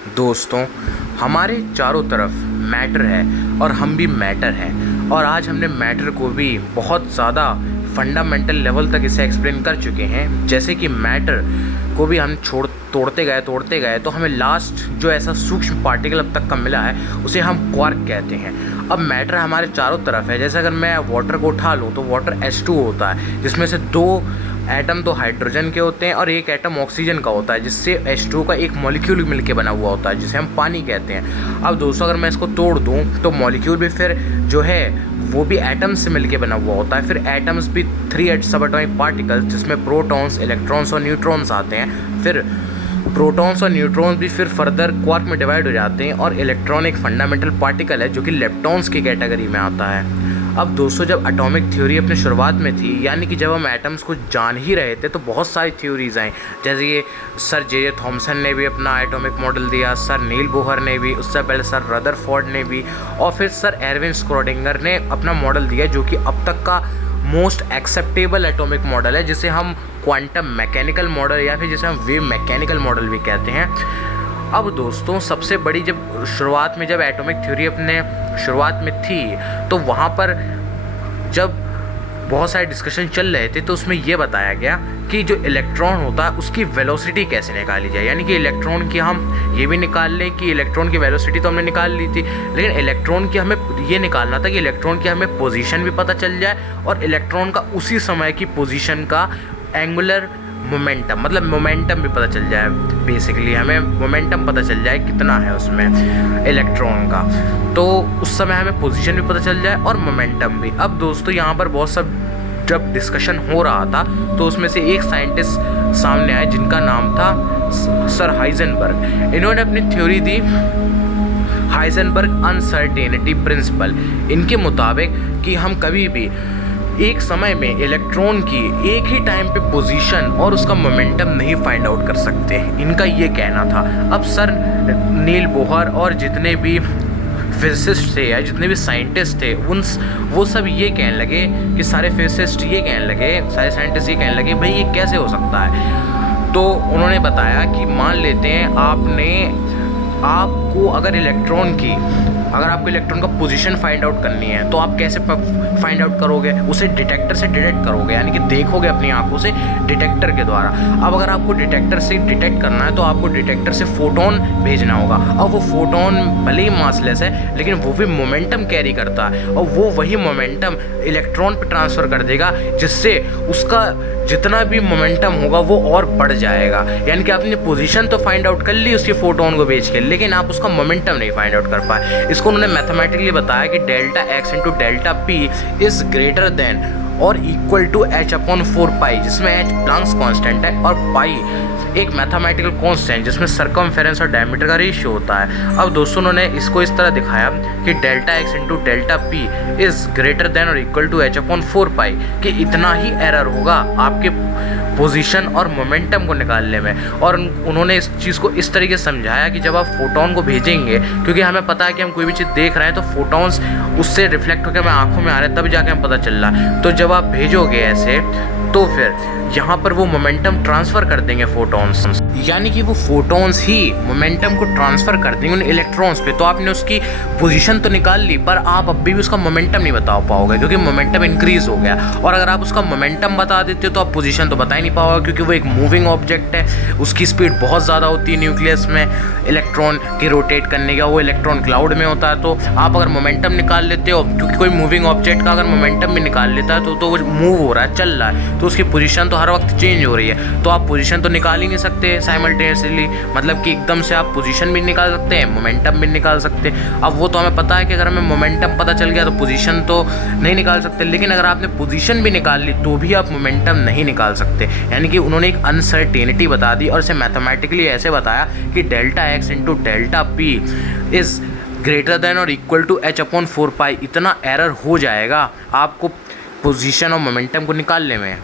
दोस्तों, हमारे चारों तरफ मैटर है और हम भी मैटर हैं। और आज हमने मैटर को भी बहुत ज़्यादा फंडामेंटल लेवल तक इसे एक्सप्लेन कर चुके हैं। जैसे कि मैटर को भी हम तोड़ते गए तो हमें लास्ट जो ऐसा सूक्ष्म पार्टिकल अब तक का मिला है उसे हम क्वार्क कहते हैं। अब मैटर हमारे चारों तरफ है। जैसे अगर मैं वाटर को उठा लूँ तो वाटर H2 होता है, जिसमें से दो एटम तो हाइड्रोजन के होते हैं और एक एटम ऑक्सीजन का होता है, जिससे H2 का एक मॉलिक्यूल मिलके बना हुआ होता है, जिसे हम पानी कहते हैं। अब दोस्तों, अगर मैं इसको तोड़ दूं तो मॉलिक्यूल भी फिर जो है वो भी एटम्स से मिलके बना हुआ होता है। फिर एटम्स भी 3 सब एटॉमिक पार्टिकल्स, जिसमें प्रोटॉन्स, इलेक्ट्रॉन्स और न्यूट्रॉन्स आते हैं। फिर प्रोटॉन्स और न्यूट्रॉन्स भी फिर फर्दर क्वार्क में डिवाइड हो जाते हैं और इलेक्ट्रॉन एक फंडामेंटल पार्टिकल है जो कि लेप्टॉन्स की कैटेगरी में आता है। अब दोस्तों, जब एटॉमिक थ्योरी अपने शुरुआत में थी, यानी कि जब हम एटम्स को जान ही रहे थे, तो बहुत सारी थ्योरीज आई। जैसे ये सर जे थॉमसन ने भी अपना एटॉमिक मॉडल दिया, सर नील बोहर ने भी, उससे पहले सर रदरफोर्ड ने भी, और फिर सर एरविन स्क्रोडिंगर ने अपना मॉडल दिया, जो कि अब तक का मोस्ट एक्सेप्टेबल एटॉमिक मॉडल है, जिसे हम क्वांटम मैकेनिकल मॉडल या फिर जिसे हम वेव मैकेनिकल मॉडल भी कहते हैं। अब दोस्तों, सबसे बड़ी जब शुरुआत में जब एटॉमिक थ्योरी अपने शुरुआत में थी, तो वहाँ पर जब बहुत सारे डिस्कशन चल रहे थे, तो उसमें ये बताया गया कि जो इलेक्ट्रॉन होता है उसकी वेलोसिटी कैसे निकाली जाए। यानी कि इलेक्ट्रॉन की हम ये भी निकाल लें कि इलेक्ट्रॉन की वेलोसिटी तो हमने निकाल ली थी, लेकिन इलेक्ट्रॉन की हमें ये निकालना था कि इलेक्ट्रॉन की हमें पोजीशन भी पता चल जाए और इलेक्ट्रॉन का उसी समय की पोजीशन का एंगुलर मोमेंटम, मतलब मोमेंटम भी पता चल जाए। बेसिकली हमें मोमेंटम पता चल जाए कितना है उसमें इलेक्ट्रॉन का, तो उस समय हमें पोजीशन भी पता चल जाए और मोमेंटम भी। अब दोस्तों, यहाँ पर बहुत सब जब डिस्कशन हो रहा था, तो उसमें से एक साइंटिस्ट सामने आए जिनका नाम था सर हाइजेनबर्ग। इन्होंने अपनी थ्योरी दी हाइजेनबर्ग अनसर्टेनिटी प्रिंसिपल। इनके मुताबिक कि हम कभी भी एक समय में इलेक्ट्रॉन की एक ही टाइम पे पोजीशन और उसका मोमेंटम नहीं फाइंड आउट कर सकते। इनका ये कहना था। अब सर नील बोहर और जितने भी फिजिसिस्ट थे या जितने भी साइंटिस्ट थे वो सब ये कहने लगे कि सारे फिजिसिस्ट ये कहने लगे, सारे साइंटिस्ट ये कहने लगे, भाई ये कैसे हो सकता है। तो उन्होंने बताया कि मान लेते हैं आपको अगर आपको इलेक्ट्रॉन का पोजीशन फाइंड आउट करनी है, तो आप कैसे फाइंड आउट करोगे? उसे डिटेक्टर से डिटेक्ट करोगे, यानी कि देखोगे अपनी आंखों से डिटेक्टर के द्वारा। अब अगर आपको डिटेक्टर से डिटेक्ट करना है, तो आपको डिटेक्टर से फोटोन भेजना होगा। अब वो फोटोन भले ही मासलेस है, लेकिन वो भी मोमेंटम कैरी करता है, और वो वही मोमेंटम इलेक्ट्रॉन पर ट्रांसफ़र कर देगा, जिससे उसका जितना भी मोमेंटम होगा वो और बढ़ जाएगा। यानी कि आपने पोजीशन तो फाइंड आउट कर ली उसकी फोटोन को भेज के, लेकिन आप उसका मोमेंटम नहीं फाइंड आउट कर पाए। इसको उन्होंने मैथमेटिकली बताया कि delta x into delta P is greater than और इक्वल टू h/4 पाई, जिसमें h प्लैंक्स कांस्टेंट है और पाई एक मैथमेटिकल कांस्टेंट जिसमें सर्कमफेरेंस और डायमीटर का रेशियो होता है। अब दोस्तों, उन्होंने इसको इस तरह दिखाया कि delta x into delta P is greater than और इक्वल टू h/4 पाई, कि इतना ही एरर होगा आपके पोजीशन और मोमेंटम को निकालने में। और उन्होंने इस चीज़ को इस तरीके से समझाया कि जब आप फोटोन को भेजेंगे, क्योंकि हमें पता है कि हम कोई भी चीज़ देख रहे हैं तो फोटोन्स उससे रिफ्लेक्ट होकर हमें आंखों में आ रहे हैं, तब जाके हमें पता चल रहा है। तो जब आप भेजोगे ऐसे, तो फिर यहाँ पर वो मोमेंटम ट्रांसफ़र कर देंगे फोटॉन्स, यानी कि वो फोटॉन्स ही मोमेंटम को ट्रांसफ़र कर देंगे उन इलेक्ट्रॉन्स पे। तो आपने उसकी पोजीशन तो निकाल ली, पर आप अभी भी उसका मोमेंटम नहीं बता पाओगे, क्योंकि मोमेंटम इंक्रीज़ हो गया। और अगर आप उसका मोमेंटम बता देते हो तो आप पोजीशन तो बता ही नहीं पाओगे, क्योंकि वो एक मूविंग ऑब्जेक्ट है, उसकी स्पीड बहुत ज़्यादा होती है न्यूक्लियस में इलेक्ट्रॉन के रोटेट करने का, वो इलेक्ट्रॉन क्लाउड में होता है। तो आप अगर मोमेंटम निकाल लेते हो, क्योंकि कोई मूविंग ऑब्जेक्ट का अगर मोमेंटम भी निकाल लेता है तो वो मूव हो रहा है, चल रहा है, तो उसकी पोजीशन तो हर वक्त चेंज हो रही है। तो आप पोजीशन तो निकाल ही नहीं सकते साइमल्टेनियसली, मतलब कि एकदम से आप पोजीशन भी निकाल सकते हैं, मोमेंटम भी निकाल सकते हैं। अब वो तो हमें पता है कि अगर हमें मोमेंटम पता चल गया तो पोजीशन तो नहीं निकाल सकते, लेकिन अगर आपने पोजीशन भी निकाल ली तो भी आप मोमेंटम नहीं निकाल सकते। यानी कि उन्होंने एक अनसर्टेनिटी बता दी और इसे मैथमेटिकली ऐसे बताया कि delta x into delta P is greater than और इक्वल टू h/4 पाई। इतना एरर हो जाएगा आपको पोजीशन और मोमेंटम को निकालने में।